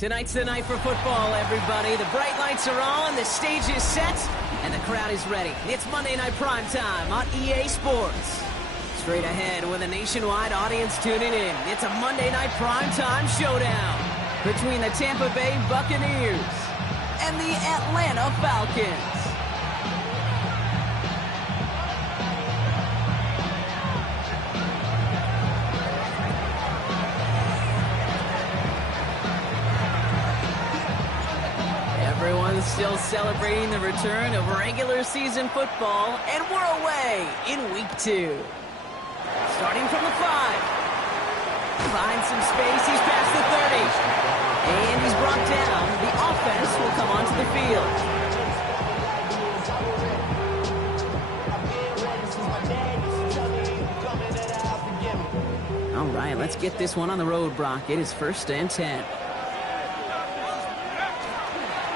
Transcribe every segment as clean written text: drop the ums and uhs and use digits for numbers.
Tonight's the night for football, everybody. The bright lights are on, the stage is set, and the crowd is ready. It's Monday Night Primetime on EA Sports. Straight ahead with a nationwide audience tuning in. It's a Monday Night Primetime showdown between the Tampa Bay Buccaneers and the Atlanta Falcons. Everyone's still celebrating the return of regular season football, and we're away in week 2. Starting from the 5. Finds some space, he's past the 30. And he's brought down. The offense will come onto the field. All right, let's get this one on the road, Brock. It is 1st and 10.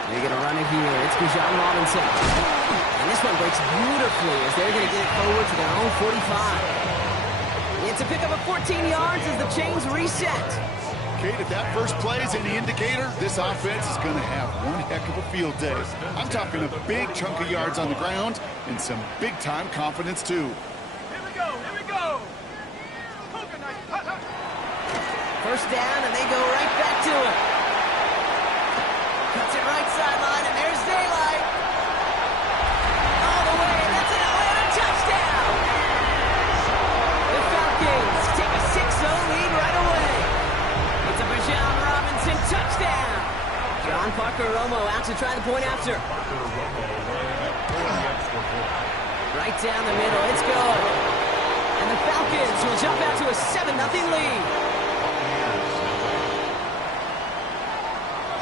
They're going to run it here. It's Bijan Robinson. And this one breaks beautifully as they're going to get it forward to their own 45. It's a pickup of 14 yards as the chains reset. Kate, if that first play is any indicator, this offense is going to have one heck of a field day. I'm talking a big chunk of yards on the ground and some big-time confidence, too. Here we go, here we go. First down, and they go right back to it. Cuts it right sideline, and there's daylight. All the way, and that's an Atlanta touchdown. The Falcons take a 6-0 lead right away. It's a Bijan Robinson touchdown. John Parker Romo out to try the point after. Right down the middle, it's good. And the Falcons will jump out to a 7-0 lead.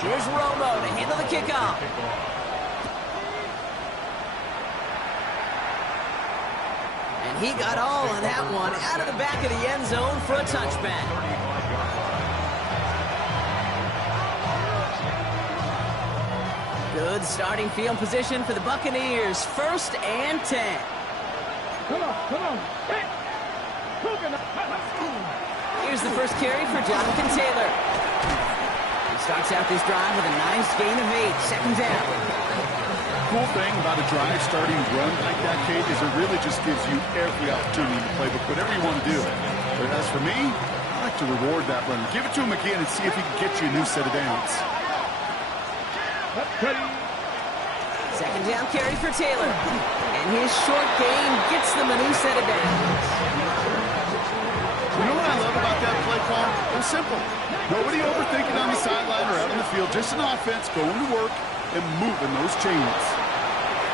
Here's Romo to handle the kickoff. And he got all on that one out of the back of the end zone for a touchback. Good starting field position for the Buccaneers. 1st and 10. Come on. Here's the first carry for Jonathan Taylor. Starts out this drive with a nice gain of 8. 2nd down. Cool thing about a drive starting run like that, Kate, is it really just gives you every opportunity to play with whatever you want to do. But as for me, I like to reward that run. Give it to him again and see if he can get you a new set of downs. 2nd down carry for Taylor. And his short gain gets them a new set of downs. You know what I love about that play call? It's simple. Nobody overthinking on the sideline or out on the field. Just an offense going to work and moving those chains.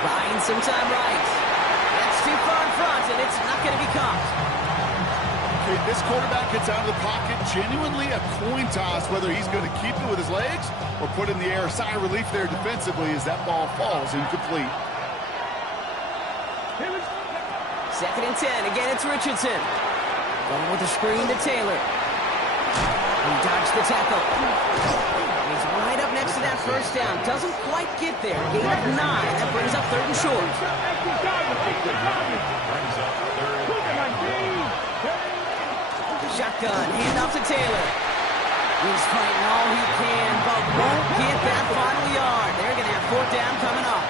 Buying some time right. That's too far in front, and it's not going to be caught. Okay, this quarterback gets out of the pocket. Genuinely a coin toss whether he's going to keep it with his legs or put in the air. Sigh of relief there defensively as that ball falls incomplete. 2nd and 10. Again, it's Richardson. Going with the screen to Taylor. He dodged the tackle. He's right up next to that first down. Doesn't quite get there. Gain of 9. That brings up 3rd and short. Shotgun. Handoff to Taylor. He's fighting all he can, but won't get that final yard. They're going to have 4th down coming up.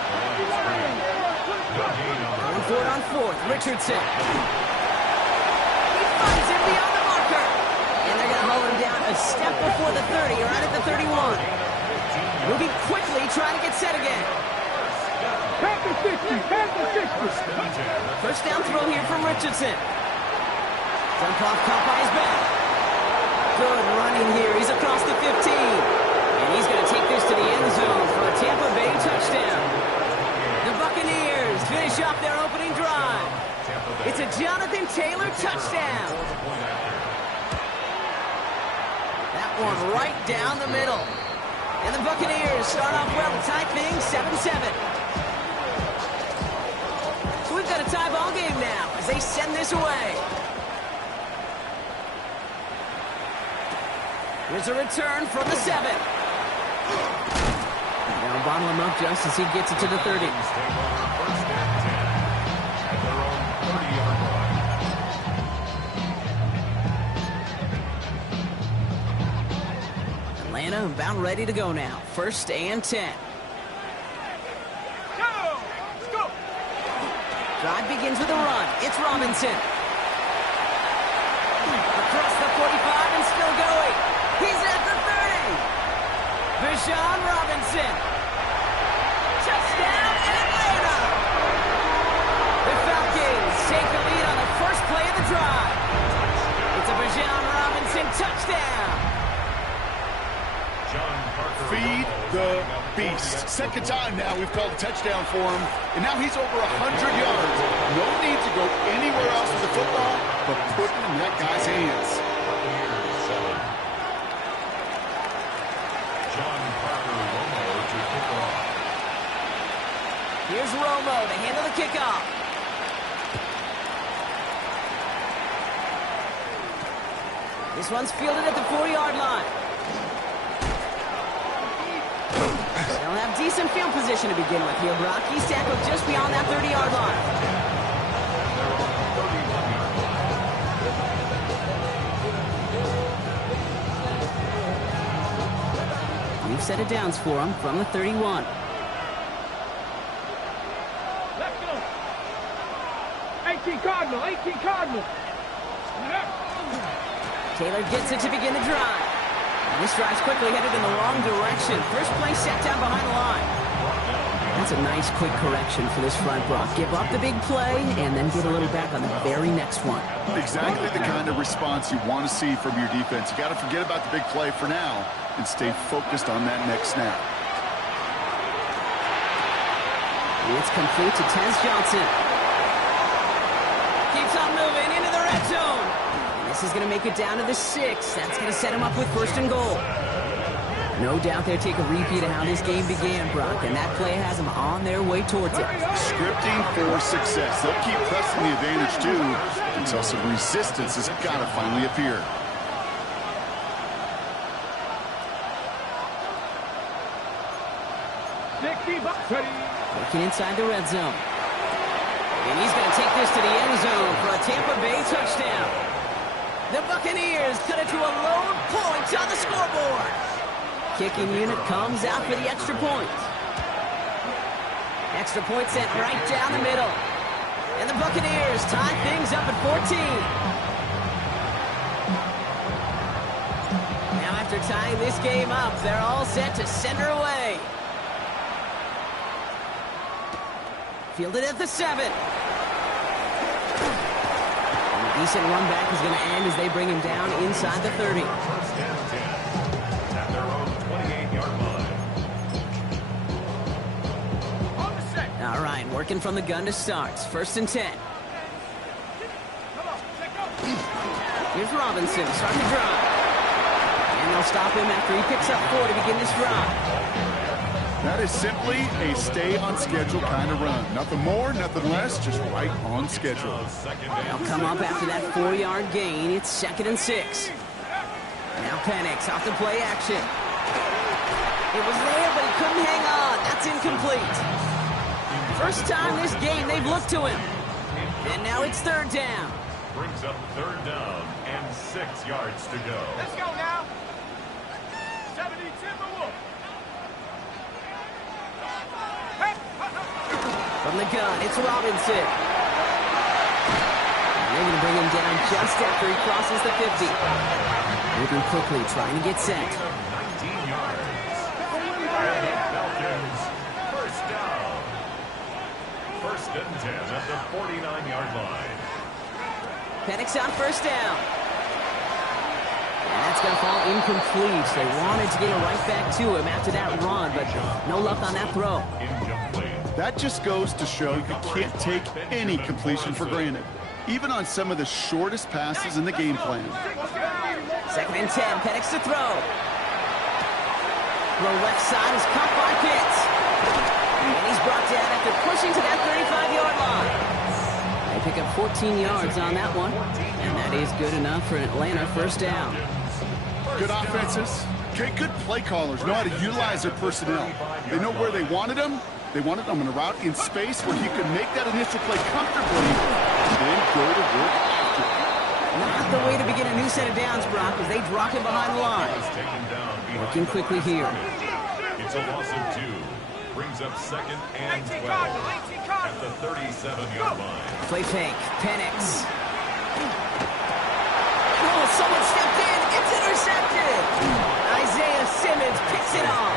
Going for it on 4th. Richardson. He finds him beyond the marker. And they're going to haul him down a step before the 30, right at the 31. Moving quickly, trying to get set again. First down throw here from Richardson. Dunkov caught by his back. Good running here. He's across the 15. And he's going to take this to the end zone for a Tampa Bay touchdown. The Buccaneers finish off their opening drive. It's a Jonathan Taylor touchdown. That one right down the middle. And the Buccaneers start off well to tie things 7-7. So we've got a tie ball game now as they send this away. Here's a return from the 7. Now bottle him up just as he gets it to the 30. Atlanta about ready to go now. 1st and 10. Go! Let's go! Drive begins with a run. It's Robinson. Across the 45 and still going. He's at the 30. Bijan Robinson. Touchdown, Atlanta! The Falcons take the lead on the first play of the drive. It's a Bijan Robinson touchdown. Feed the beast. 2nd time now we've called a touchdown for him, and now he's over 100 yards. No need to go anywhere else with the football, but put it in that guy's hands. Here's Romo to handle the kickoff. This one's fielded at the 4-yard line. They'll have decent field position to begin with here, Brock. He's tackled just beyond that 30-yard line. We've set it downs for him from the 31. Let's go! 18 Cardinal, 18 Cardinal! Taylor gets it to begin the drive. And this drive's quickly headed in the wrong direction. First play set down behind the line. That's a nice quick correction for this front, Brock. Give up the big play and then get a little back on the very next one. Exactly the kind of response you want to see from your defense. You got to forget about the big play for now and stay focused on that next snap. It's complete to Tez Johnson. Keeps on moving into the red zone. And this is going to make it down to the 6. That's going to set him up with 1st and goal. No doubt they'll take a repeat of how this game began, Brock, and that play has them on their way towards it. Scripting for success. They'll keep pressing the advantage, too, until some resistance has got to finally appear. Working inside the red zone. And he's going to take this to the end zone for a Tampa Bay touchdown. The Buccaneers cut it to a lone point on the scoreboard. Kicking unit comes out for the extra point. Extra point sent right down the middle. And the Buccaneers tie things up at 14. Now after tying this game up, they're all set to send her away. Fielded at the 7. And a decent run back is going to end as they bring him down inside the 30. All right, working from the gun to start. 1st and 10. Here's Robinson, starting to drive. And they'll stop him after he picks up 4 to begin this drive. That is simply a stay-on-schedule kind of run. Nothing more, nothing less, just right on schedule. They'll come up after that 4-yard gain. It's 2nd and 6. Now Penix off the play action. It was there, but he couldn't hang on. That's incomplete. First time this game they've looked to him. And now it's 3rd down. Brings up 3rd down and 6 yards to go. Let's go now! 70 Timberwolves! From the gun, it's Robinson. And they're going to bring him down just after he crosses the 50. Moving quickly, trying to get set. 19 yards. Falcons, 1st down. 1st and 10 at the 49-yard line. Penix on 1st down. And that's going to fall incomplete. They wanted to get it right back to him after that run, but no luck on that throw. That just goes to show you can't take any completion for granted, even on some of the shortest passes in the game plan. 2nd and 10, Penix to throw. Throw left side is caught by Pitts. And he's brought down after pushing to that 35-yard line. They pick up 14 yards on that one, and that is good enough for an Atlanta 1st down. Good offenses. Okay, good play callers know how to utilize their personnel. They know where they wanted them. They wanted them in a route in space where he could make that initial play comfortably and then go to work after it. Not Not the way to begin a new set of downs, Brock, as they drop him behind the line. Working quickly here. It's a loss of 2. Brings up second and 12 at the 37-yard line. Play fake. Penix. Oh, someone stepped in. It's intercepted. Isaiah Simmons picks it off.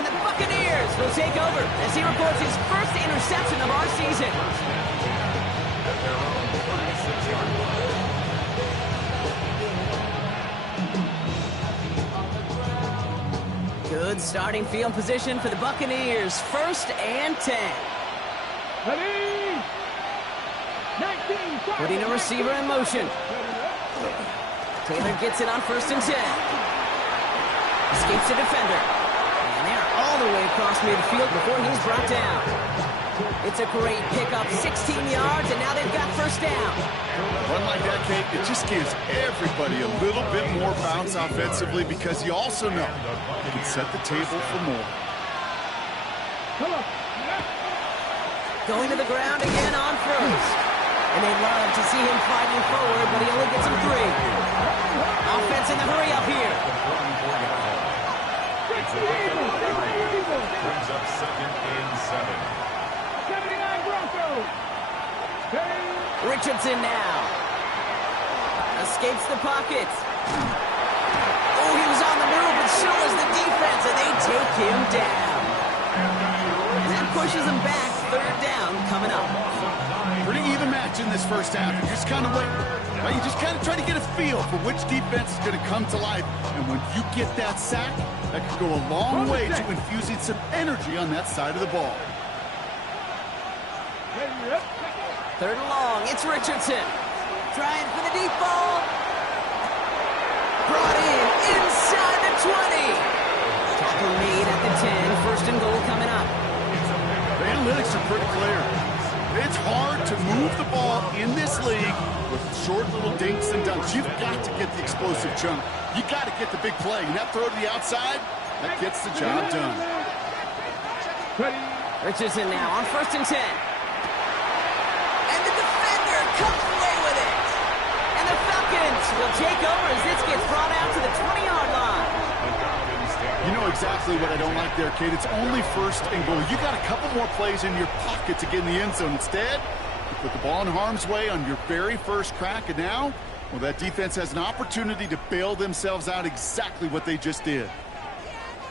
And the Buccaneers will take over as he records his first interception of our season. At their own 36-yard line. Good starting field position for the Buccaneers. 1st and 10. Ready? 19. Putting a receiver in motion. Taylor gets it on 1st and 10. Escapes the defender. And they're all the way across midfield before he's brought down. It's a great pickup, 16 yards, and now they've got 1st down. Run like that, Kate, it just gives everybody a little bit more bounce offensively because you also know you can set the table for more. Going to the ground again on 1st. And they love to see him fighting forward, but he only gets him 3. Offense in the hurry up here. Brings up second and 7. 79 Broncos. Richardson now. Escapes the pocket. Oh, he was on the move, but so was the defense, and they take him down. And that pushes him back. 3rd down coming up. Pretty even match in this first half. You just kind of wait. Right? You just kind of try to get a feel for which defense is going to come to life. And when you get that sack, that could go a long way to infusing some energy on that side of the ball. 3rd and long. It's Richardson. Trying for the deep ball. Brought in inside the 20. Tackle made at the 10. 1st and goal coming up. The analytics are pretty clear. It's hard to move the ball in this league with short little dinks and dunks. You've got to get the explosive chunk. You got to get the big play. And that throw to the outside, that gets the job done. Richardson now on 1st and 10. And the defender comes away with it. And the Falcons will take over as this gets brought out to the 20-yard line. You know exactly what I don't like there, Kate. It's only 1st and goal. You got a couple more plays in your pocket to get in the end zone. Instead, you put the ball in harm's way on your very first crack, and now, well, that defense has an opportunity to bail themselves out exactly what they just did.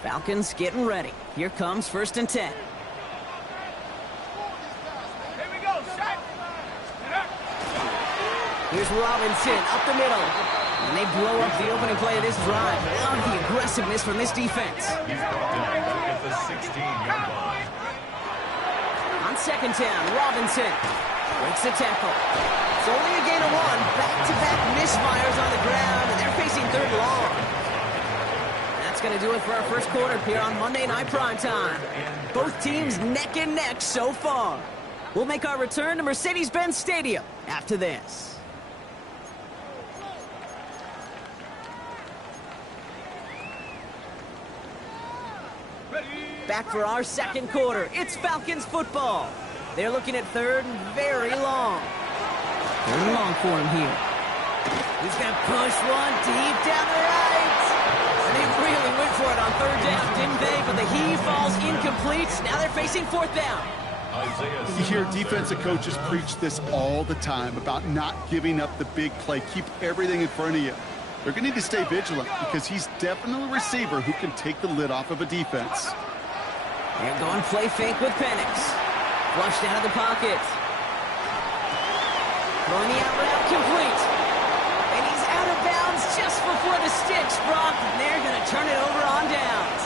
Falcons getting ready. Here comes 1st and 10. Here we go, set. Here's Robinson up the middle. And they blow up the opening play of this drive. Love the aggressiveness from this defense. He's brought down back at the 16-yard line. On 2nd down, Robinson breaks the tackle. It's only a gain of 1. Back-to-back misfires on the ground, and they're facing 3rd and long. That's going to do it for our first quarter here on Monday Night Primetime. Both teams neck and neck so far. We'll make our return to Mercedes-Benz Stadium after this. Back for our second quarter. It's Falcons football. They're looking at 3rd and very long. 3rd and long for him here. He's going to push one deep down the right. And they really went for it on 3rd down, didn't they? But the heave falls incomplete. Now they're facing 4th down. You hear defensive coaches preach this all the time about not giving up the big play. Keep everything in front of you. They're going to need to stay vigilant because he's definitely a receiver who can take the lid off of a defense. They're going play fake with Penix. Flushed out of the pocket. Throwing the out route complete. And he's out of bounds just before the sticks, Brock. And they're going to turn it over on downs.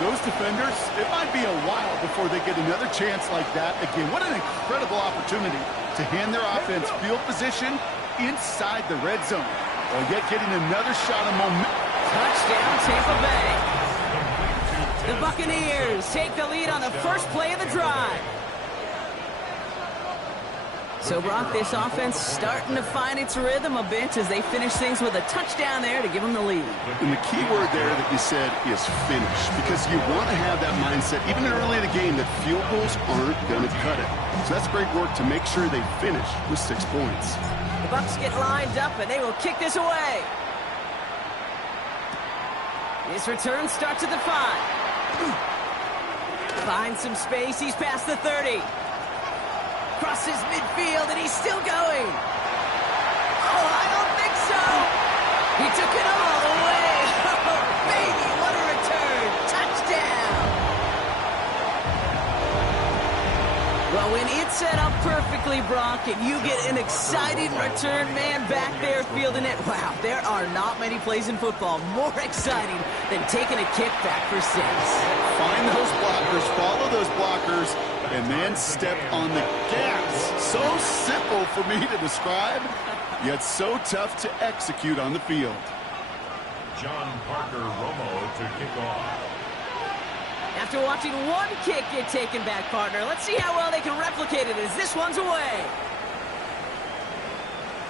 Those defenders, it might be a while before they get another chance like that again. What an incredible opportunity to hand their offense field position inside the red zone, while yet getting another shot of momentum. Touchdown, Tampa Bay. The Buccaneers take the lead on the first play of the drive. So, Brock, this offense starting to find its rhythm a bit as they finish things with a touchdown there to give them the lead. And the key word there that you said is finish, because you want to have that mindset, even early in the game, that field goals aren't going to cut it. So that's great work to make sure they finish with 6 points. The Bucs get lined up, and they will kick this away. His return starts at the 5. Finds some space. He's past the 30. Crosses midfield, and he's still going. Oh, I don't think so. He took it all the way. Oh, baby, what a return. Touchdown. Well, when it's set up perfectly, Brock, and you get an exciting return man back there fielding it, wow, there are not many plays in football more exciting than taking a kick back for 6. Find those blockers, follow those blockers, and then step on the gas. So simple for me to describe, yet so tough to execute on the field. John Parker Romo to kick off. After watching one kick get taken back, partner, let's see how well they can replicate it as this one's away.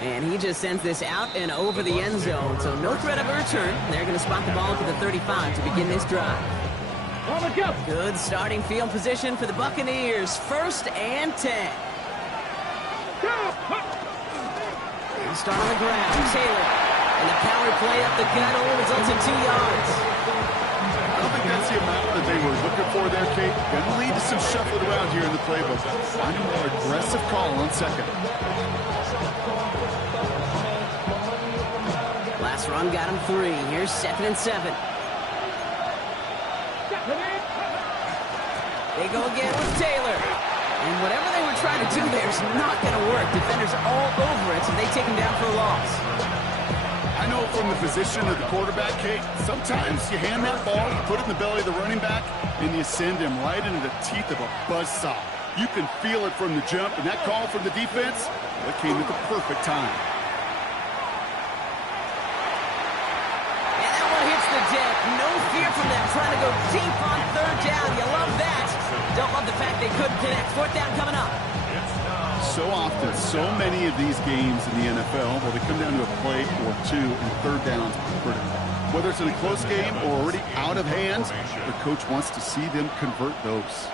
And he just sends this out and over the end zone, so no threat of a return. They're going to spot the ball to the 35 to begin this drive. Good starting field position for the Buccaneers. 1st and 10. They'll start on the ground. Taylor. And the power play up the gut only results in 2 yards. I don't think that's the amount that they were looking for there, Kate. Going to lead to some shuffling around here in the playbook. Find a more aggressive call on 2nd. Last run got him 3. Here's 2nd and 7. They go again with Taylor. And whatever they were trying to do there is not going to work. Defenders all over it, and they take him down for a loss. I know from the position of the quarterback, Kate, sometimes you hand that ball, you put it in the belly of the running back, and you send him right into the teeth of a buzzsaw. You can feel it from the jump, and that call from the defense, that came at the perfect time. And that one hits the deck. No fear from them trying to go deep on 3rd down. You love that. Don't love the fact they couldn't connect. 4th down coming up. So often, so many of these games in the NFL, well, they come down to a play or 2, and 3rd downs are critical. Whether it's in a close game or already out of hand, the coach wants to see them convert those.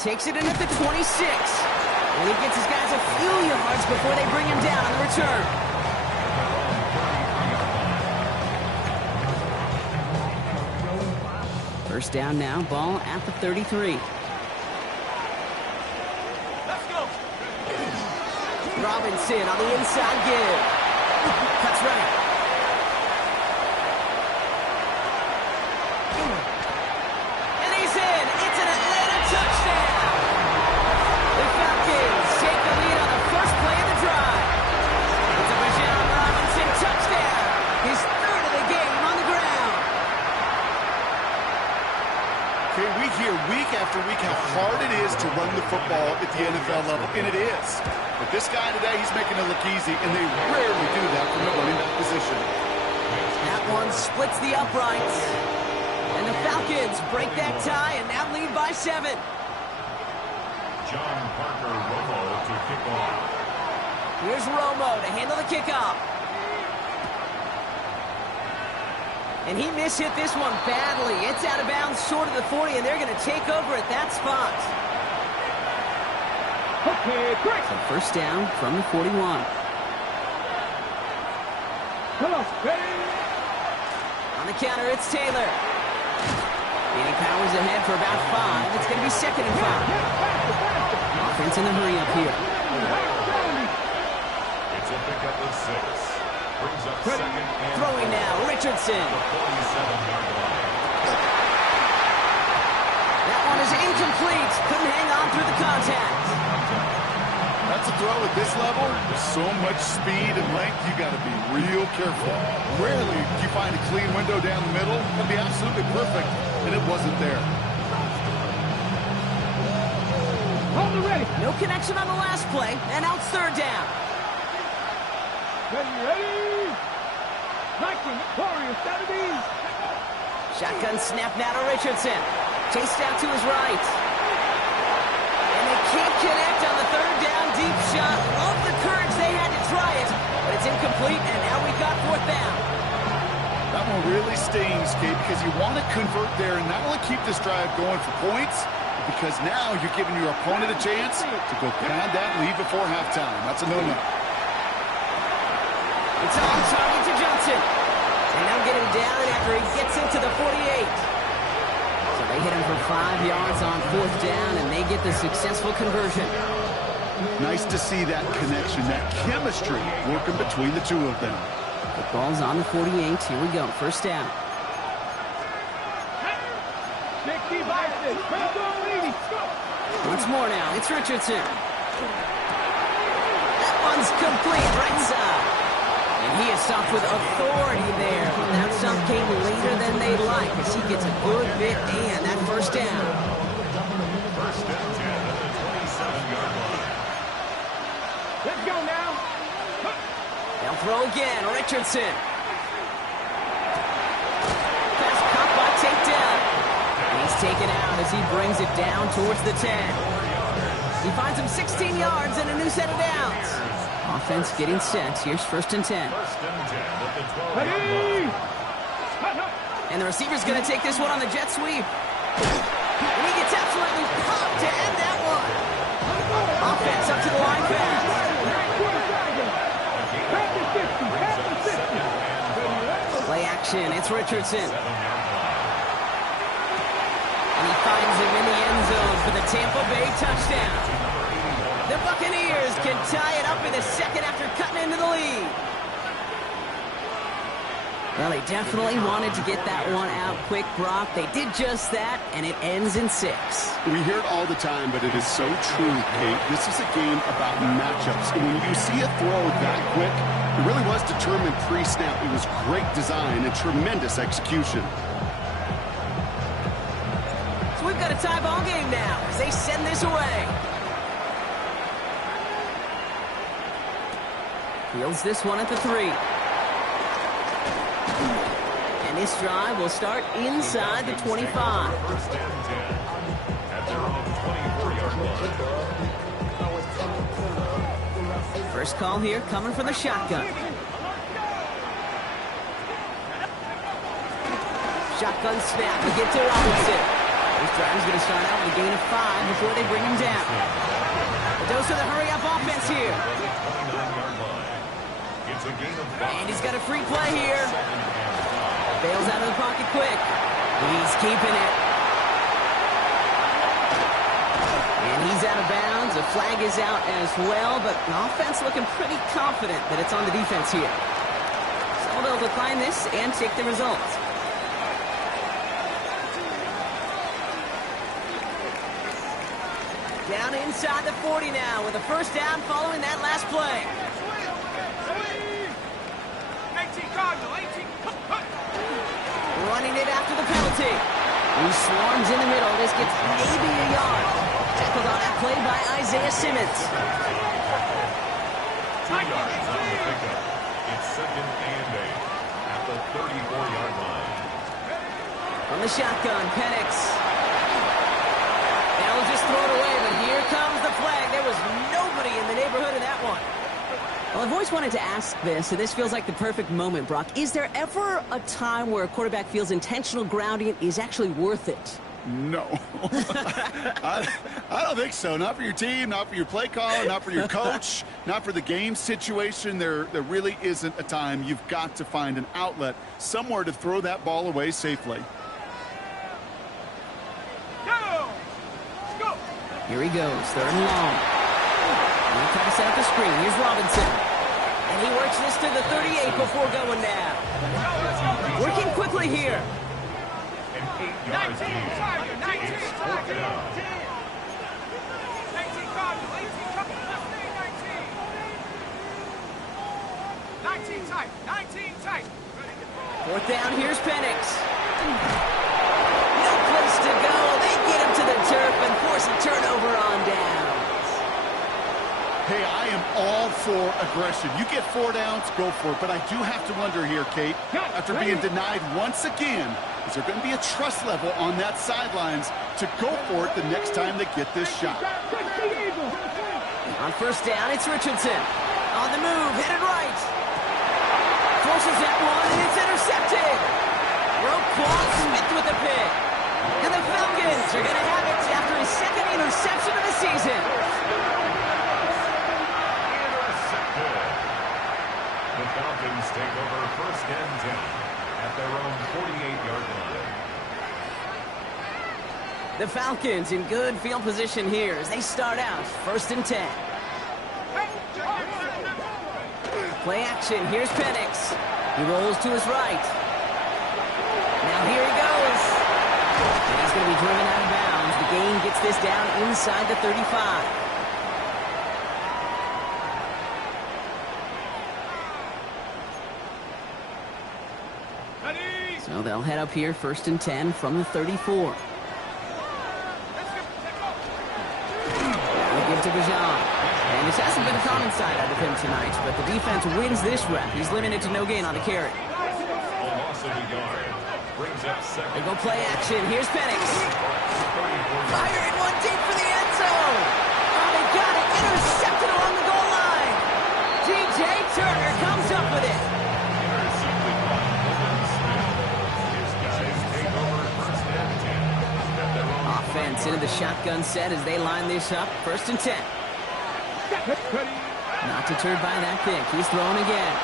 Takes it in at the 26. And he gets his guys a few yards before they bring him down on the return. First down now, ball at the 33. Let's go. Robinson on the inside give. Cuts right. And he's in. It's an Atlanta touchdown. The Falcons take the lead on the first play of the drive. It's a Bijan Robinson touchdown. His 3rd of the game on the ground. Okay, we hear week after week how hard it is to run the football at the NFL level, and it is. But this guy today, he's making it look easy, and they rarely do that from the running back position. That one splits the uprights. And the Falcons break that tie and now lead by 7. John Parker Romo to kick off. Here's Romo to handle the kickoff. And he mishit this one badly. It's out of bounds short of the 40, and they're going to take over at that spot. Okay, break. So 1st down from the 41. Come on, ready? On the counter, it's Taylor. Gaining powers ahead for about 5. It's going to be 2nd and 5. Offense in a hurry up here. It's a pickup of 6. Brings up 2nd and Throwing now, Richardson. the 47-yard line. That one is incomplete. Couldn't hang on through the contact. That's a throw at this level. There's so much speed and length, you got to be real careful. Rarely do you find a clean window down the middle. It'd be absolutely perfect, and it wasn't there. Hold it ready. No connection on the last play, and now it's 3rd down. Ready, ready. Viking, Warriors, 70. Shotgun snap now to Richardson. Chased out to his right. And they can't connect on the third down deep shot. Love the courage they had to try it, but it's incomplete, and now we got fourth down. That one really stings, Kate, because you want to convert there and not only keep this drive going for points, because now you're giving your opponent a chance to go pad that lead before halftime. That's a no-no. It's on target to Johnson. And they'll get him down after he gets into the 48. So they hit him for 5 yards on fourth down, and they get the successful conversion. Nice to see that connection, that chemistry working between the two of them. The ball's on the 48. Here we go. First down. Once more now. It's Richardson. That one's complete. Right side. And he is stopped with authority there. But that stop came later than they'd like as he gets a good bit and that first down. First and 10 at the 27-yard line. Let's go now. They'll throw again. Richardson. Pass caught by takedown. He's taken out as he brings it down towards the 10. He finds him 16 yards and a new set of downs. Offense getting set. Here's first and 10. First and 10 at the 12-yard line. And the receiver's going to take this one on the jet sweep. And he gets absolutely popped to end that one. Offense up to the line pass. Play action. It's Richardson. And he finds him in the end zone for the Tampa Bay touchdown. The Buccaneers can tie it up in the second after cutting into the lead. Well, they definitely wanted to get that one out quick, Brock. They did just that, and it ends in 6. We hear it all the time, but it is so true, Kate. This is a game about matchups. And when you see a throw that quick, it really was determined pre-snap. It was great design and tremendous execution. So we've got a tie ball game now as they send this away. Fields this one at the 3. And this drive will start inside the 25. First and 10 at their own 24-yard line. First call here coming from the shotgun. Shotgun snap. We get to Robinson. This drive is going to start out with a gain of 5 before they bring him down. A dose of the hurry-up offense here. And he's got a free play here. Bails out of the pocket quick. He's keeping it. And he's out of bounds. The flag is out as well, but the offense looking pretty confident that it's on the defense here. So they'll decline this and take the result. Down inside the 40 now with a first down following that last play. 18 Cardinal, 18. Running it after the penalty. He swarms in the middle. This gets maybe a yard. Tackled on that play by Isaiah Simmons. 2 yards on the pickup. It's second and 8 at the 34-yard line. From the shotgun, Penix. They'll just throw it away, but here comes the flag. There was nobody in the neighborhood of that one. Well, I've always wanted to ask this, and this feels like the perfect moment, Brock. Is there ever a time where a quarterback feels intentional grounding is actually worth it? No. I don't think so. Not for your team, not for your play caller, not for your coach, not for the game situation. There really isn't a time. You've got to find an outlet, somewhere to throw that ball away safely. Go! Go! Here he goes, third and long. He'll try to set up the screen. Here's Robinson. And he works this to the 38 before going down. Working quickly here. 8 yards lead. 19 Cardinal, 19 Cardinal, 18 Cardinal, 19 tight, 19 tight. Fourth down, here's Penix. No place to go. They get him to the turf and force a turnover on downs. Hey, I am all for aggression. You get 4 downs, go for it. But I do have to wonder here, Kate, after being denied once again, Is there going to be a trust level on that sidelines to go for it the next time they get this shot? On first down, it's Richardson. On the move, headed right. Forces that one, and it's intercepted. Broke ball, Smith with the pick. And the Falcons are going to have it after his second interception of the season. Intercepted. The Falcons take over first and 10 at their own 48-yard line. The Falcons in good field position here as they start out first and 10. Play action. Here's Penix. He rolls to his right. Now here he goes. And he's going to be driven out of bounds. The gain gets this down inside the 35. So they'll head up here first and 10 from the 34. They'll give to Bijan. And this hasn't been a common side out of him tonight, but the defense wins this rep. He's limited to no gain on the carry. A loss of a yard. Brings up second. They go play action. Here's Penix. Firing one deep for the end zone. Oh, they got it. Intercepted along the goal line. DJ Turner comes up with it. Intercepted by Logan Smith. His guys take over first and 10 at their own. Offense into the shotgun set as they line this up. First and 10. Not deterred by that pick. He's throwing again.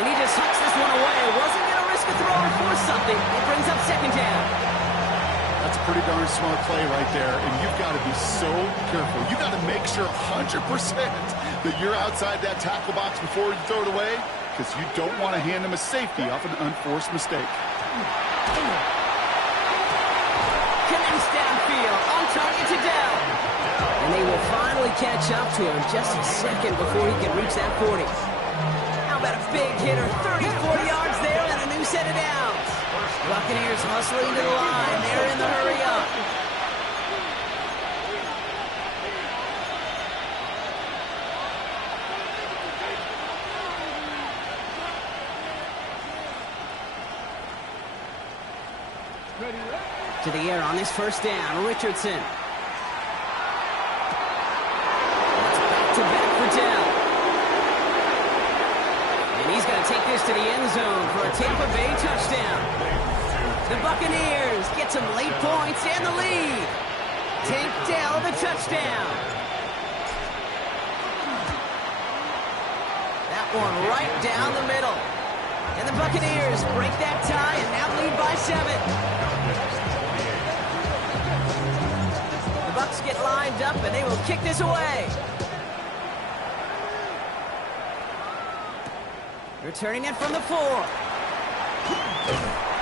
And he just hucks this one away. Wasn't going to risk a throw or force something. It brings up second down. That's a pretty darn smart play right there, and you've got to be so careful. You've got to make sure 100% that you're outside that tackle box before you throw it away, because you don't want to hand them a safety off an unforced mistake. Connects downfield. On target to Dell. And they will finally catch up to him just a second before he can reach that 40. How about a big hitter? 30, 40 yards there and a new set of downs. Buccaneers hustling to the line. They're in the hurry up. To the air on this first down, Richardson. To back for Dell. And he's going to take this to the end zone for a Tampa Bay touchdown. The Buccaneers get some late points and the lead. Tank Dell the touchdown. That one right down the middle. And the Buccaneers break that tie and now lead by 7. The Bucs get lined up and they will kick this away. Returning it from the 4.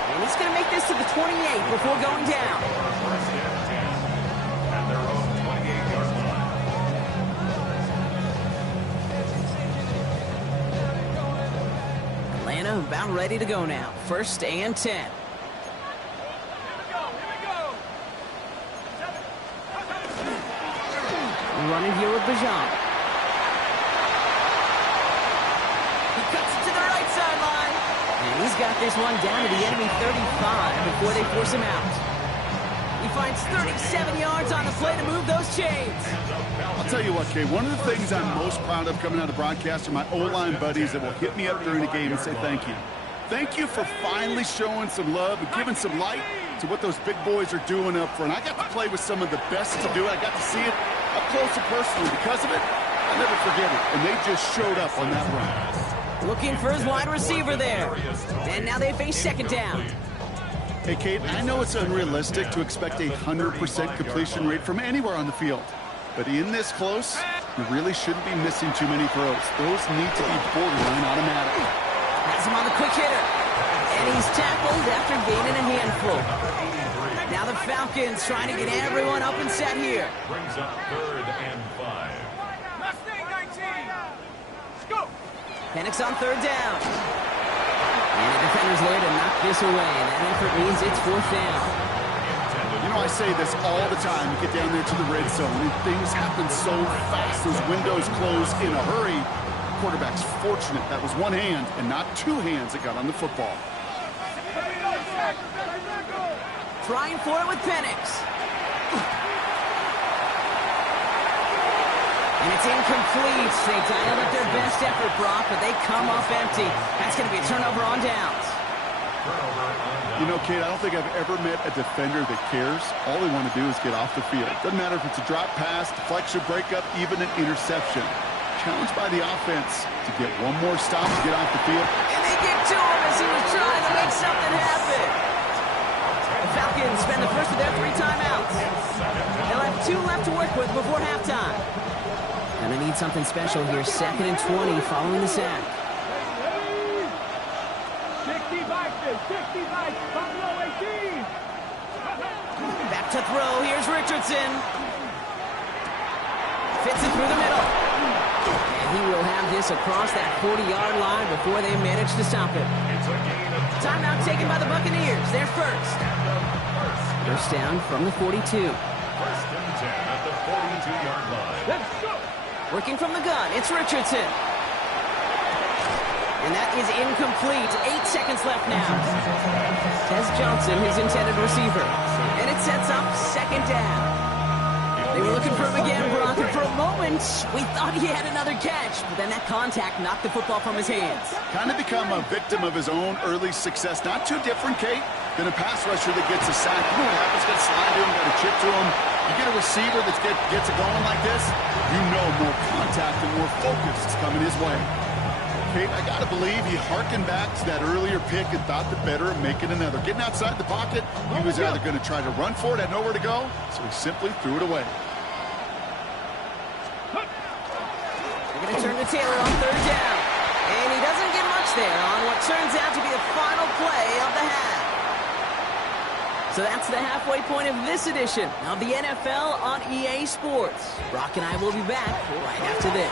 And he's going to make this to the 28 before going down. First and 10 at their own 28-yard line. Atlanta about ready to go now. First and 10. Here we go. Running here with Bijan. He cuts it to the right sideline. And he's got this one down to the enemy 35 before they force him out. He finds 37 yards on the play to move those chains. I'll tell you what, Kay, one of the things I'm most proud of coming out of broadcast are my O-line buddies that will hit me up during the game and say thank you. Thank you for finally showing some love and giving some light to what those big boys are doing up front. I got to play with some of the best to do it. I got to see it up close and personal. Because of it, I'll never forget it. And they just showed up on that run. Looking for his wide receiver there. And now they face second down. Hey, Kate, I know it's unrealistic to expect a 100% completion rate from anywhere on the field. But in this close, you really shouldn't be missing too many throws. Those need to be borderline automatic. Has him on the quick hitter. And he's tackled after gaining a handful. Now the Falcons trying to get everyone up and set here. Brings up third and 5. Mustang 19. Let's go. Penix on third down. And the defender's there to knock this away. That effort means it's fourth down. You know, I say this all the time. You get down there to the red zone, and things happen so fast. Those windows close in a hurry. Quarterback's fortunate that was one hand and not two hands that got on the football. Trying for it with Penix. And it's incomplete. They dialed up their best effort, Brock, but they come up empty. That's going to be a turnover on downs. You know, Kate, I don't think I've ever met a defender that cares. All they want to do is get off the field. Doesn't matter if it's a drop pass, deflection, breakup, even an interception. Challenged by the offense to get one more stop to get off the field. And they get to him as he was trying to make something happen. The Falcons spend the first of their 3 timeouts. They'll have 2 left to work with before halftime. Gonna need something special here. 2nd and 20 following the sack. 65, Buffalo 18. Back to throw. Here's Richardson. Fits it through the middle. And he will have this across that 40-yard line before they manage to stop him. Timeout taken by the Buccaneers. They're first. First down from the 42. First and 10 at the 42-yard line. Let's go. Working from the gun, it's Richardson. And that is incomplete. 8 seconds left now. Tez Johnson, his intended receiver. And it sets up 2nd down. They were looking for him again, Brock, and for a moment, we thought he had another catch, but then that contact knocked the football from his hands. Kind of become a victim of his own early success. Not too different, Kate, than a pass rusher that gets a sack. You know what happens? Got to slide to him, got to chip to him. You get a receiver that gets it going like this, you know more contact and more focus is coming his way. Kate, I got to believe he harkened back to that earlier pick and thought the better of making another. Getting outside the pocket, he was either going to try to run for it, had nowhere to go, so he simply threw it away. They're going to turn to Taylor on 3rd down. And he doesn't get much there on what turns out to be the final play of the half. So that's the halfway point of this edition of the NFL on EA Sports. Brock and I will be back right after this.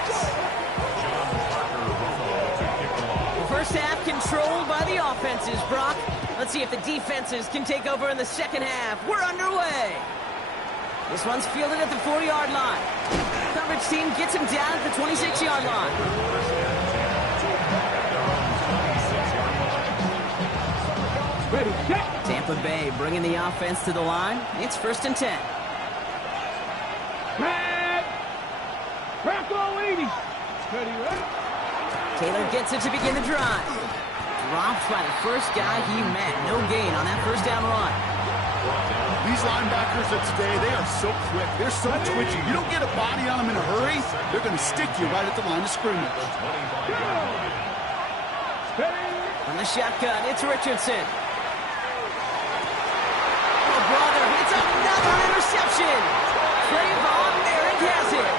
The first half controlled by the offenses, Brock. Let's see if the defenses can take over in the second half. We're underway. This one's fielded at the 40-yard line. Coverage team gets him down at the 26-yard line. Ready, check. Tampa Bay bringing the offense to the line. It's 1st and 10. Pat. Bronco 80. Ready, ready. Taylor gets it to begin the drive. Dropped by the first guy he met. No gain on that 1st down run. These linebackers of today, they are so quick. They're so twitchy. You don't get a body on them in a hurry, they're going to stick you right at the line of scrimmage. On the shotgun, it's Richardson. Oh, brother, it's another interception. Trayvon Merrick has it.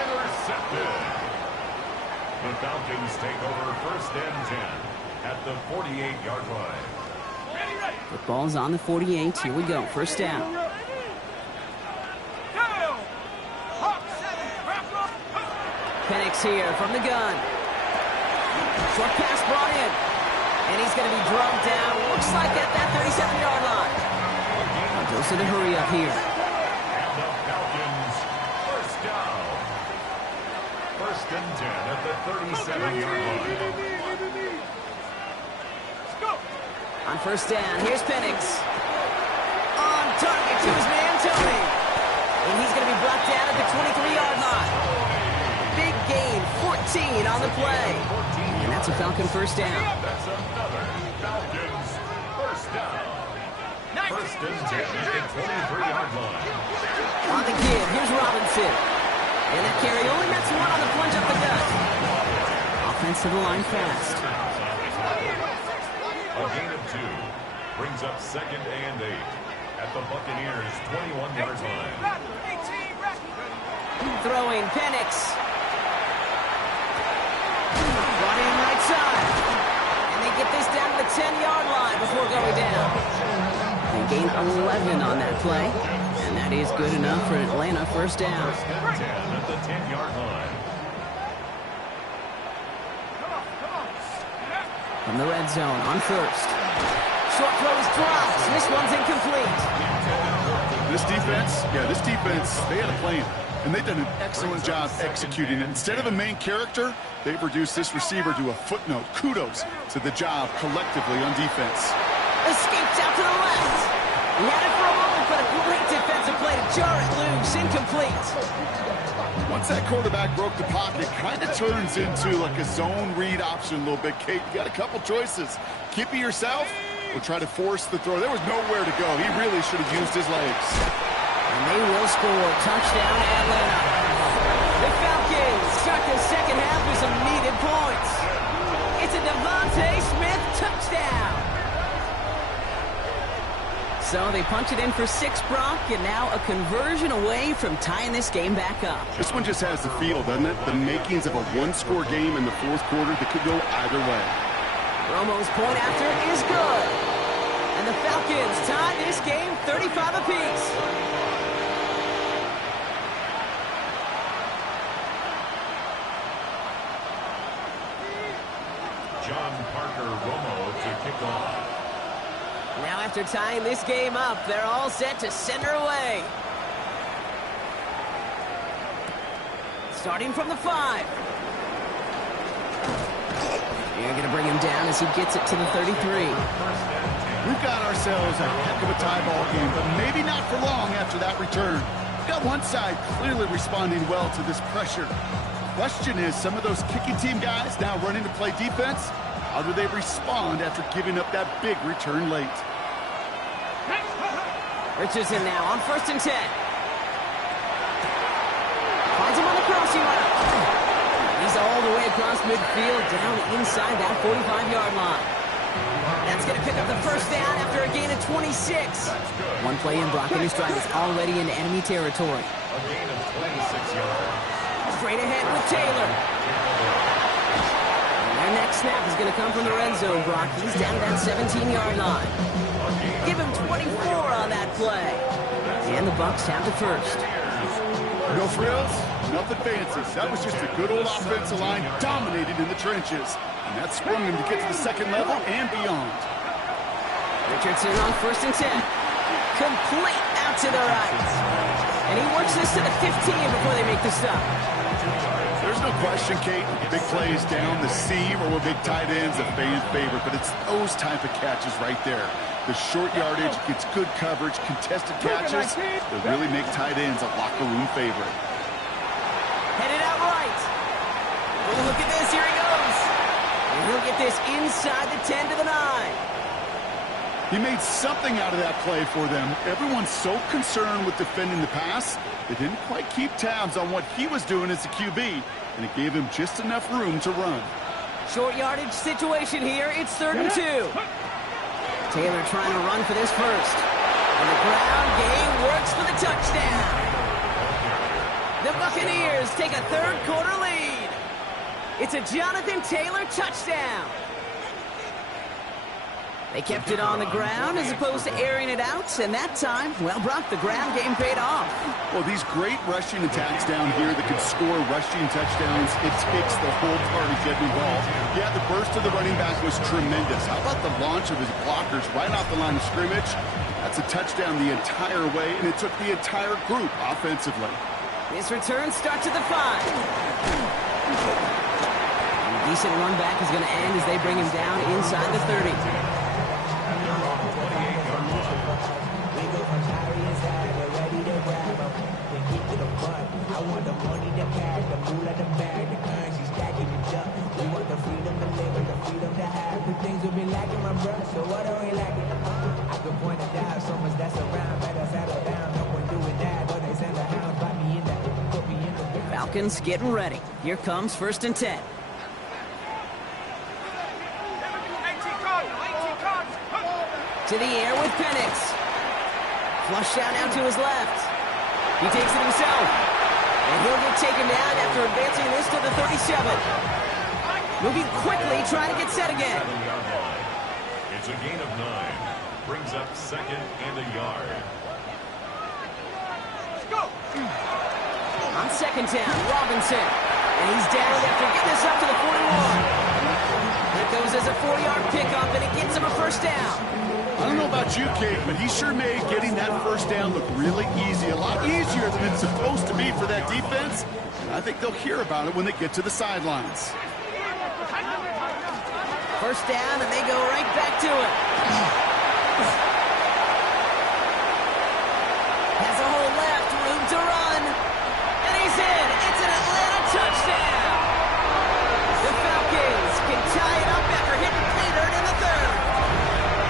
Intercepted. The Falcons take over 1st and 10 at the 48-yard line. Football's on the 48. Here we go. 1st down. Penix here from the gun. Short pass brought in. And he's going to be drugged down. Looks like at that 37-yard line. Goes to the hurry up here. And the Falcons, 1st down. 1st and 10 at the 37-yard line. On 1st down, here's Penix. On target to his man, Tony. And he's going to be brought down at the 23-yard line. Big gain, 14 on the play. And that's a Falcon 1st down. That's another Falcons 1st down. 1st and 10 at the 23-yard line. On the kid, here's Robinson. And that carry only gets 1 on the plunge up the gut. Offense to the line fast. A gain of 2 brings up 2nd and 8 at the Buccaneers 21-yard line. Throwing Penix. Brought in right side. And they get this down to the 10-yard line before going down. They gain 11 on that play. And that is good enough for Atlanta 1st down. 1st and 10 at the 10-yard line. From the red zone on 1st. Short throw is dropped. This one's incomplete. This defense, they had a plan. And they've done an excellent job executing it. Instead of a main character, they've reduced this receiver to a footnote. Kudos to the job collectively on defense. Escapes out to the left. He had it for a moment, but a great defensive play to jar it loose. Incomplete. Once that quarterback broke the pocket, kind of turns into like a zone read option a little bit. Kate, you got a couple choices. Keep it yourself or try to force the throw. There was nowhere to go. He really should have used his legs. And they will score. Touchdown, Atlanta. The Falcons start the second half with some needed points. It's a Devontae Smith touchdown. So they punch it in for 6, Brock, and now a conversion away from tying this game back up. This one just has the feel, doesn't it? The makings of a one-score game in the fourth quarter that could go either way. Romo's point after is good. And the Falcons tie this game 35 apiece. John Parker Romo to kick off. Now after tying this game up, they're all set to send her away. Starting from the 5. You're going to bring him down as he gets it to the 33. We've got ourselves a heck of a tie ball game, but maybe not for long after that return. We've got one side clearly responding well to this pressure. Question is, some of those kicking team guys now running to play defense, how do they respond after giving up that big return late? Richardson now on 1st and 10. Finds him on the crossing route. He's all the way across midfield, down inside that 45-yard line. That's going to pick up the first down after a gain of 26. One play in, Brock, and his drive is already in enemy territory. A gain of 26 yards. Straight ahead with Taylor. And their next snap is going to come from the red zone, Brock. He's down to that 17-yard line. Give him 24 on that play. And the Bucs have the first. No frills, nothing fancy. That was just a good old offensive line dominated in the trenches. And that sprung him to get to the second level and beyond. Richardson on 1st and 10. Complete out to the right. And he works this to the 15 before they make the stop. There's no question, Kate. Big plays down the seam or with big tight ends, a fan favorite. But it's those type of catches right there. The short yardage gets good coverage, contested catches that really make tight ends a locker room favorite. Headed out right. Oh, look at this. Here he goes. And he'll get this inside the 10 to the 9. He made something out of that play for them. Everyone's so concerned with defending the pass, they didn't quite keep tabs on what he was doing as a QB, and it gave him just enough room to run. Short yardage situation here. It's 3rd and 2. Taylor trying to run for this first. And the ground game works for the touchdown. The Buccaneers take a third-quarter lead. It's a Jonathan Taylor touchdown. They kept it on the ground as opposed to airing it out, and that time, well, Brock, the ground game paid off. Well, these great rushing attacks down here that can score rushing touchdowns, it takes the whole party getting involved. Yeah, the burst of the running back was tremendous. How about the launch of his blockers right off the line of scrimmage? That's a touchdown the entire way, and it took the entire group offensively. This return starts at the 5. A decent run back is going to end as they bring him down inside the 30. I want the money, the cash, the moolah, the bag, the currency stacking it up. We want the freedom to live and the freedom to have. The things we've been lacking, my brother, so what are we lacking? I could point it out, so much that's around. Better settle down, no one doing that. But they send the hounds, bite me in that, put me in the ground. Falcons getting ready. Here comes 1st and 10. To the air with Penix. Flush down out to his left. He takes it himself. And he'll get taken down after advancing this to the 37. Moving quickly, trying to get set again. It's a gain of 9. Brings up 2nd and a yard. Let's go. On 2nd down, Robinson. And he's down after getting this up to the 41. It goes as a 4-yard pickup, and it gets him a first down. I don't know about about you, Kate, but he sure made getting that first down look really easy. A lot easier than it's supposed to be for that defense. I think they'll hear about it when they get to the sidelines. First down, and they go right back to it. Has a hole left, room to run. And he's in. It's an Atlanta touchdown. The Falcons can tie it up after hitting pay dirt in the third.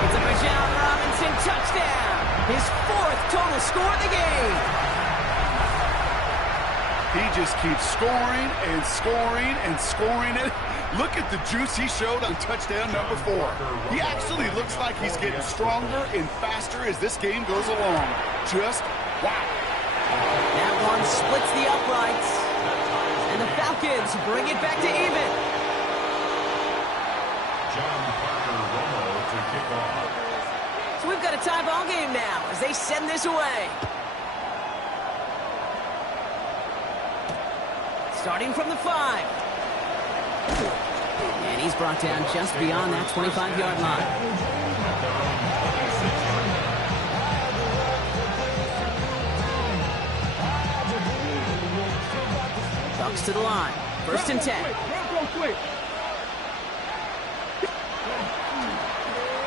It's a Bijan Robinson touchdown. His 4th total score of the game. He just keeps scoring and scoring and scoring it. Look at the juice he showed on touchdown number 4. He actually looks like he's getting stronger and faster as this game goes along. Just wow. That one splits the uprights. And the Falcons bring it back to even. John Parker Romo to kick off. So we've got a tie ball game now as they send this away. Starting from the 5. And he's brought down just beyond that 25-yard line. Bucks to the line. 1st and 10.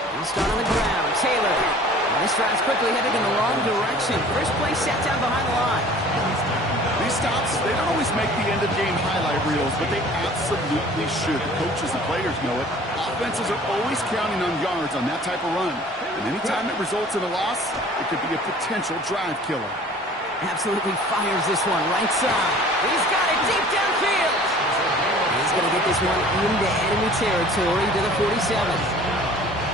He'll start on the ground. Taylor. This drive's quickly headed in the wrong direction. First play set down behind the line. These stops, they don't always make the end-of-game highlight reels, but they absolutely should. The coaches and players know it. Offenses are always counting on yards on that type of run. And anytime it results in a loss, it could be a potential drive killer. Absolutely fires this one right side. He's got it deep downfield. He's going to get this one into enemy territory to the 47.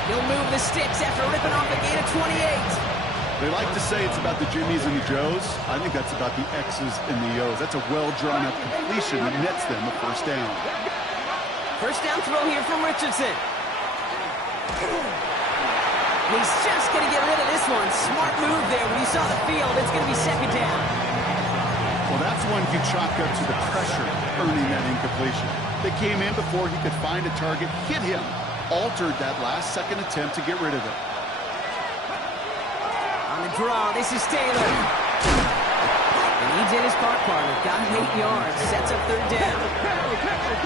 He'll move the sticks after ripping off a gain of 28. They like to say it's about the Jimmies and the Joes. I think that's about the X's and the O's. That's a well-drawn-up completion that nets them a first down. First down throw here from Richardson. He's just going to get rid of this one. Smart move there. When he saw the field, it's going to be 2nd down. Well, that's one you chalk up to the pressure earning that incompletion. They came in before he could find a target, hit him, altered that last-second attempt to get rid of it. On the draw, this is Taylor. And he did his part, partner. Got him 8 yards. Sets up 3rd down.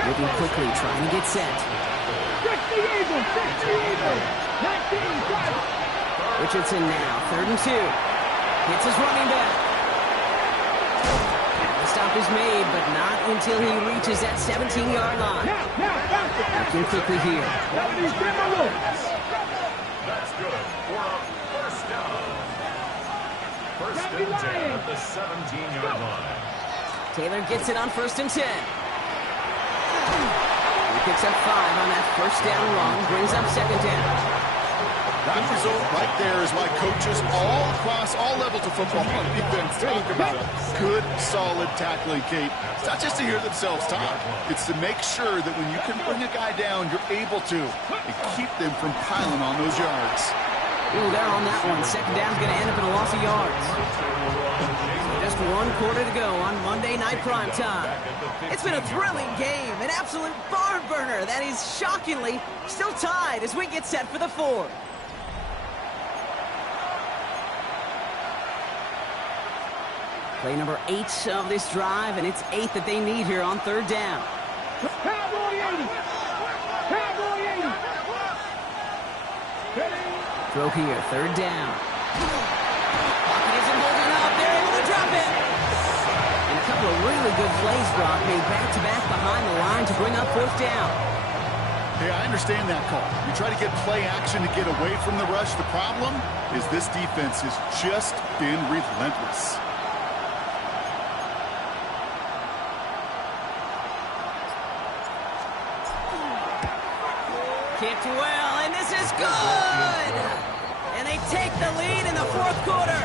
Moving quickly, trying to get set. Richardson now, 3rd and 2. Hits his running back. The stop is made, but not until he reaches that 17-yard line. Acting quickly here. That's good for a first down. First and 10 at the 17-yard line. Taylor gets it on 1st and 10. He picks up 5 on that first down run, brings up 2nd down. That result right there is why coaches all across all levels of football on defense talk about it. Good, solid tackling, Kate. It's not just to hear themselves talk. It's to make sure that when you can bring a guy down, you're able to and keep them from piling on those yards. Ooh, they're on that one. 2nd down's going to end up in a loss of yards. So just 1 quarter to go on Monday Night Primetime. It's been a thrilling game, an absolute barn burner that is shockingly still tied as we get set for the 4th. Play number 8 of this drive, and it's 8 that they need here on 3rd down. Cowboy 80. Cowboy 80. Throw here, 3rd down. Pocket isn't holding up. They're able to drop it. And a couple of really good plays, Brock, made back-to-back behind the line to bring up 4th down. Hey, I understand that call. You try to get play action to get away from the rush. The problem is this defense has just been relentless. Kicked well, and this is good! And they take the lead in the 4th quarter.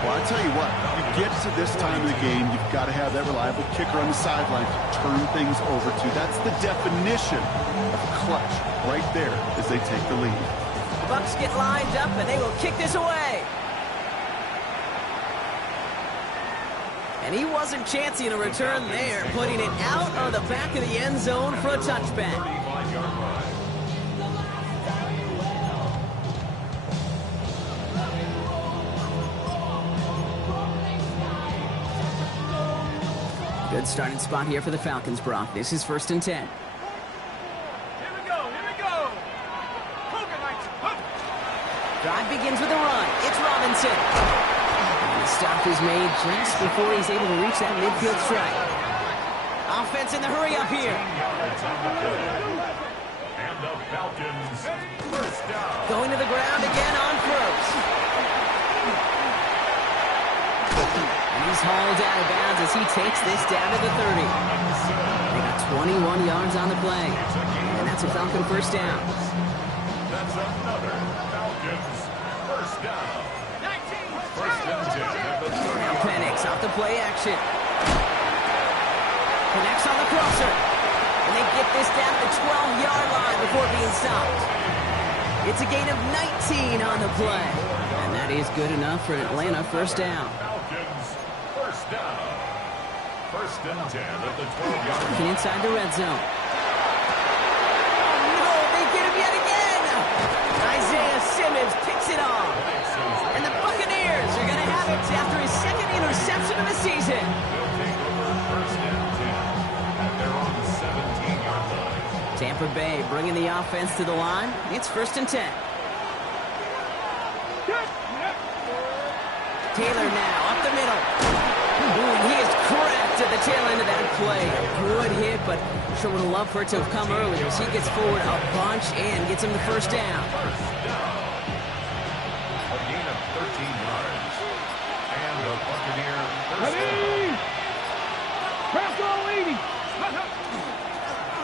Well, I'll tell you what, you get to this time of the game, you've got to have that reliable kicker on the sideline to turn things over to. That's the definition of clutch right there as they take the lead. The Bucks get lined up, and they will kick this away. And he wasn't chancing a return there, putting it out of the back of the end zone for a touchback. Good starting spot here for the Falcons, Brock. This is 1st and 10. Here we go, here we go. Hogan Knights. Drive begins with a run. It's Robinson. And the stop is made just before he's able to reach that midfield strike. Offense in the hurry up here. And the Falcons, first down. Going to the ground again on first. And he's hauled out of bounds as he takes this down to the 30. They got 21 yards on the play. And that's a Falcon first down. That's another Falcons first down. 1st and 10 at the 30. Now Penix off the play action. Connects on the crosser. And they get this down to the 12-yard line before being stopped. It's a gain of 19 on the play. And that is good enough for an Atlanta first down. Falcons first down. 1st and 10 at the 12-yard line. Inside the red zone. Oh, they get him yet again. Isaiah Simmons picks it off. And the Buccaneers are going to have it after his 2nd interception of the season. They'll take over 1st and 10 at their own 17-yard line. Tampa Bay bringing the offense to the line. It's 1st and 10. Taylor now up the middle. Ooh, he is cracked at the tail end of that play. Good hit, but sure would have loved for it to have come earlier. So he gets forward a bunch and gets him the first down. A gain of 13 yards. And the Buccaneer first down.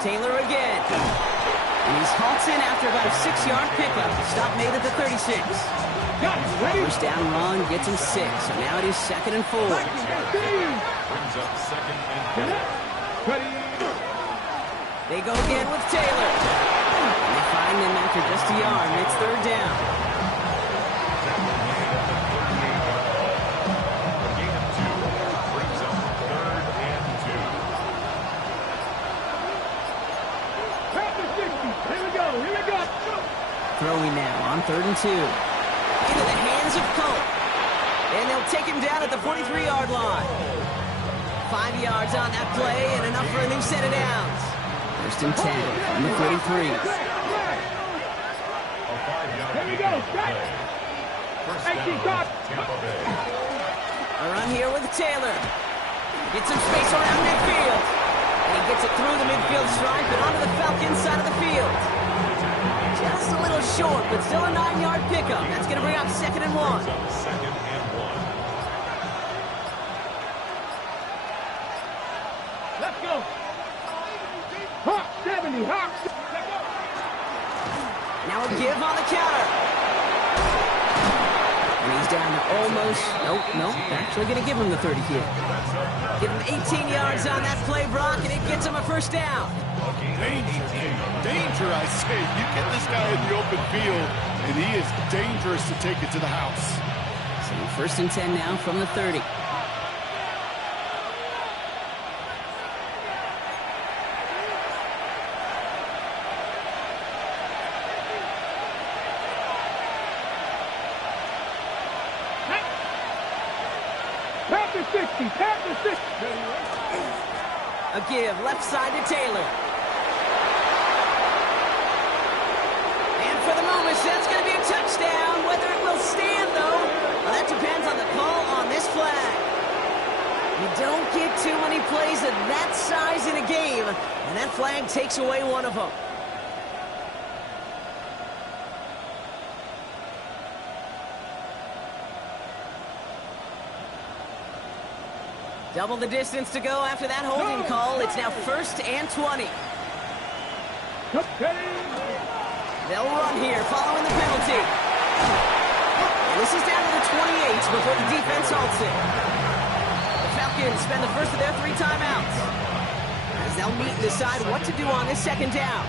Taylor again. And he's halts in after about a 6-yard pickup. Stop made at the 36. First down run gets him 6. So now it is 2nd and 4. Brings up 2nd and 4. They go again with Taylor. And they find him after just a yard. And it's 3rd down. A gain of 2. Brings up 3rd and 2. Throwing now on 3rd and 2. Into the hands of Colt. And they'll take him down at the 43-yard line. 5 yards on that play and enough for a new set of downs. 1st and 10 from the 43. A 5-yard gain on the play. First down, Tampa Bay. A run here with Taylor. Gets some space around midfield. And he gets it through the midfield stripe and onto the Falcons side of the field. Just a little short, but still a 9-yard pickup. That's going to bring up 2nd and 1. 2nd and 1. Let's go. Hawk 70, Hawk. Now a give on the counter. And he's down to almost, nope, actually going to give him the 30 here. Give him 18 yards on that play, Brock, and it gets him a first down. Danger, I say. You get this guy in the open field, and he is dangerous to take it to the house. So 1st and 10 now from the 30. A give left side to Taylor. And for the moment, that's going to be a touchdown. Whether it will stand, though, well, that depends on the call on this flag. You don't get too many plays of that size in a game, and that flag takes away one of them. Double the distance to go after that holding call. It's now 1st and 20. They'll run here following the penalty. And this is down to the 28 before the defense halts it. The Falcons spend the first of their 3 timeouts as they'll meet and decide what to do on this 2nd down.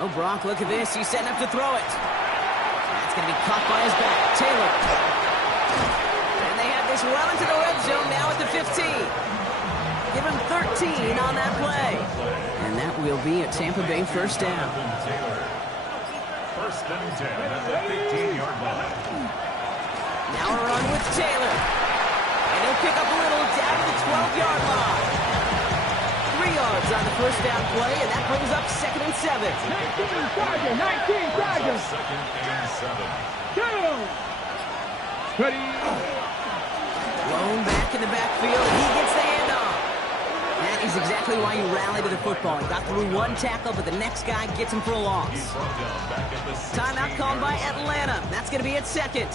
Oh, Brock, look at this. He's setting up to throw it. That's going to be caught by his back. Taylor. And they have this well into the red zone now at the 15. Give him 13 on that play. And that will be a Tampa Bay first down. first and 10 at the 15-yard line. Now a run with Taylor. And he'll pick up a little down to the 12-yard line. 3 yards on the first down play, and that brings up 2nd and 7. 19 Dodger, 19 Dodger. 2nd and 7. Down. Ready. Thrown back in the backfield, and he gets the handoff. That is exactly why you rally to the football. He got through one tackle, but the next guy gets him for a loss. Timeout called by Atlanta. That's going to be at 2nd.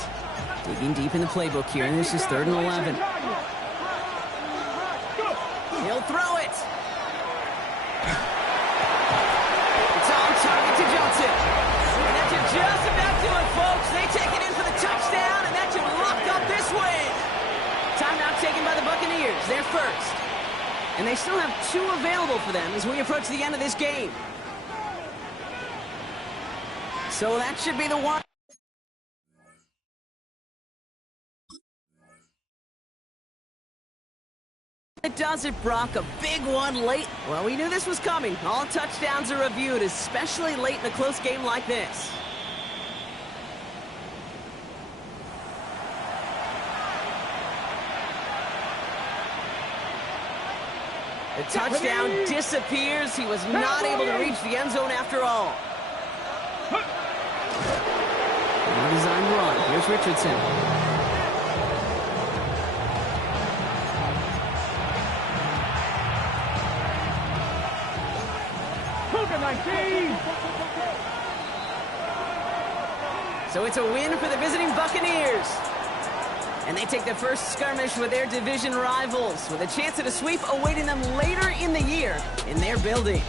Digging deep in the playbook here, and this is 3rd and 11. He'll throw it. It's on target to Johnson. And that should just about do it, folks. They take it in for the touchdown, and that should lock up this win. Timeout taken by the Buccaneers. They're first. And they still have 2 available for them as we approach the end of this game. So that should be the one. It does it, Brock. A big one late. Well, we knew this was coming. All touchdowns are reviewed, especially late in a close game like this. The touchdown disappears. He was not able to reach the end zone after all. Well-designed run. Here's Richardson. So it's a win for the visiting Buccaneers. And they take the first skirmish with their division rivals, with a chance at a sweep awaiting them later in the year in their building.